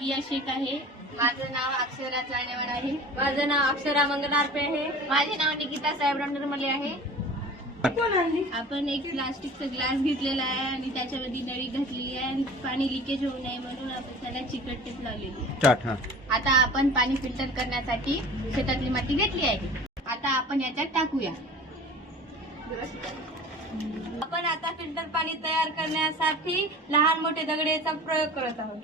आलिया शेख आहे. माझं नाव अक्षरा चाळणेवाड आहे. माझं नाव अक्षरा मंगनारपे आहे. माझे नाव निकिता साहेबराव निर्मले आहे. आपण एक प्लास्टिकचा ग्लास घेतलेला आहे आणि त्याच्यामध्ये नळी घातलेली आहे आणि पाणी लिकेज होऊ नये म्हणून आपण त्याला चिकट टेप लावलेली आहे. स्टार्ट हा. आता आपण पाणी फिल्टर करण्यासाठी शेतातली माती घेतली आहे. आता आपण याच्यात टाकूया. आपण आता फिल्टर पाणी तयार करण्यासाठी लहान मोठे दगडेचा प्रयोग करत आहोत.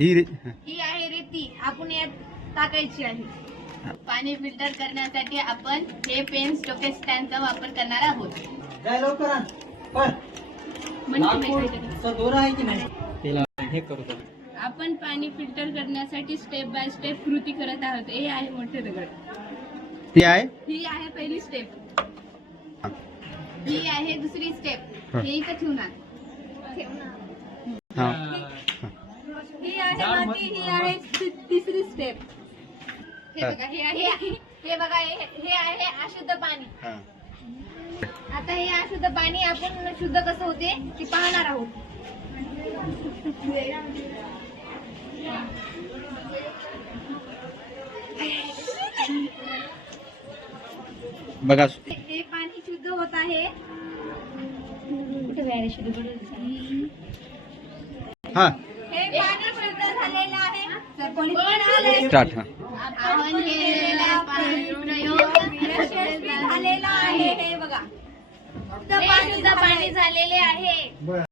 ही रे- ही आहे रेती. आपण यात टाकायची आहे. पाणी फिल्टर करण्यासाठी आपण हे पेन स्टोकेज स्टँडचा वापर करणार आहोत. लवकर आण. म्हणजे नागपूर आहे की नाही? हे करतो. आपण पाणी फिल्टर करण्यासाठी स्टेप बाय स्टेप कृती करत आहोत. हे आहे मोठे दगड. ती आहे? ही आहे पहिली स्टेप ही. आहे दुसरी स्टेप हा. हे इथं ठेवणार. हा. ही आहे आहे तिसरी स्टेप हे बघा हे आहे हे बघा हे हे आहे अशुद्ध पाणी. आता हे अशुद्ध पाणी आपण शुद्ध कसं होते? ते पाहणार आहोत. बघा. हे पाणी शुद्ध होत आहे. हा. हे पाणी फ़िल्टर झालेलं आहे. तर कोणी पण आले स्टार्ट हा. आपण केलेला पाणी प्रयोग यशस्वी झालेला आहे. हे बघा. शुद्ध पाणी झालेले आहे.